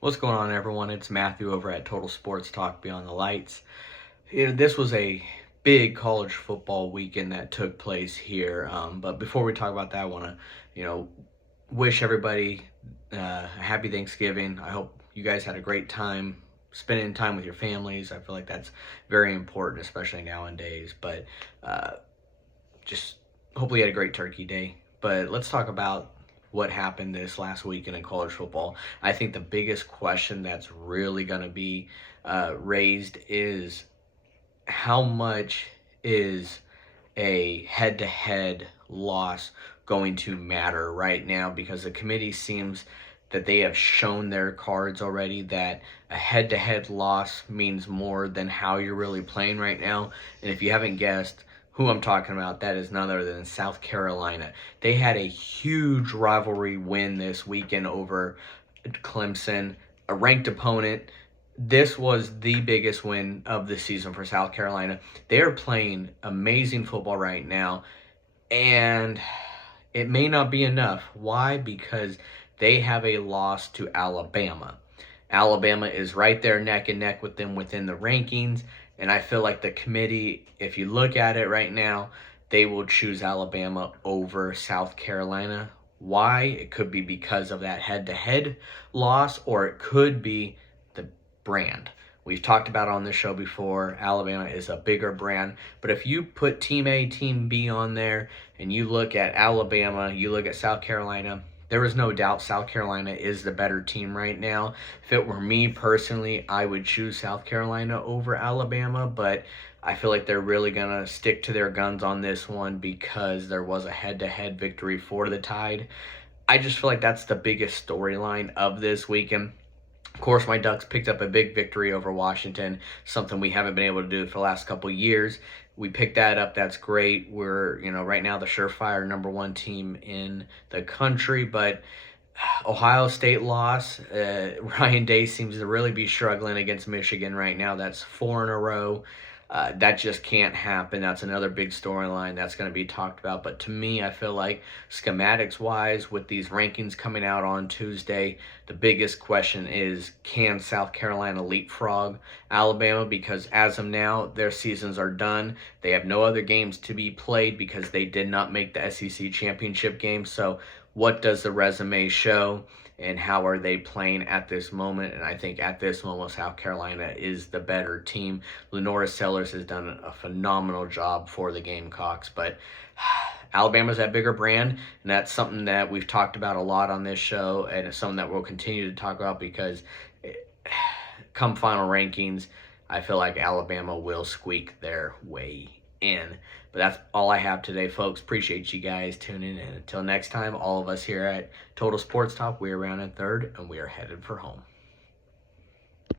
What's going on, everyone? It's Matthew over at Total Sports Talk Beyond the Lights. This was a big college football weekend that took place here. But before we talk about that, I want to, wish everybody a happy Thanksgiving. I hope you guys had a great time spending time with your families. I feel like that's very important, especially nowadays. But just hopefully you had a great turkey day. But let's talk about what happened this last weekend in college football. I think the biggest question that's really going to be raised is how much is a head-to-head loss going to matter right now, because the committee seems that they have shown their cards already that a head-to-head loss means more than how you're really playing right now. And if you haven't guessed who I'm talking about, that is none other than South Carolina. They had a huge rivalry win this weekend over Clemson, a ranked opponent. This was the biggest win of the season for South Carolina. They are playing amazing football right now, and it may not be enough. Why? Because they have a loss to Alabama. Alabama is right there neck and neck with them within the rankings, and I feel like the committee, if you look at it right now, they will choose Alabama over South Carolina. Why? It could be because of that head-to-head loss, or it could be the brand. We've talked about on this show before, Alabama is a bigger brand. But if you put Team A, Team B on there, and you look at Alabama, you look at South Carolina, there is no doubt South Carolina is the better team right now. If it were me personally, I would choose South Carolina over Alabama, but I feel like they're really going to stick to their guns on this one because there was a head-to-head victory for the Tide. I just feel like that's the biggest storyline of this weekend. Of course, my Ducks picked up a big victory over Washington, something we haven't been able to do for the last couple of years. We picked that up. That's great. We're, right now the surefire number one team in the country, but Ohio State loss. Ryan Day seems to really be struggling against Michigan right now. That's 4 in a row. That just can't happen. That's another big storyline that's going to be talked about. But to me, I feel like schematics-wise, with these rankings coming out on Tuesday, the biggest question is, can South Carolina leapfrog Alabama? Because as of now, their seasons are done. They have no other games to be played because they did not make the SEC championship game. So what does the resume show, and how are they playing at this moment? And I think at this moment, South Carolina is the better team. Lenora Sellers has done a phenomenal job for the Gamecocks, but Alabama's that bigger brand, and that's something that we've talked about a lot on this show, and it's something that we'll continue to talk about because come final rankings, I feel like Alabama will squeak their way in. But that's all I have today, folks. Appreciate you guys tuning in. Until next time, all of us here at Total Sports Talk, we are around in third, and we are headed for home.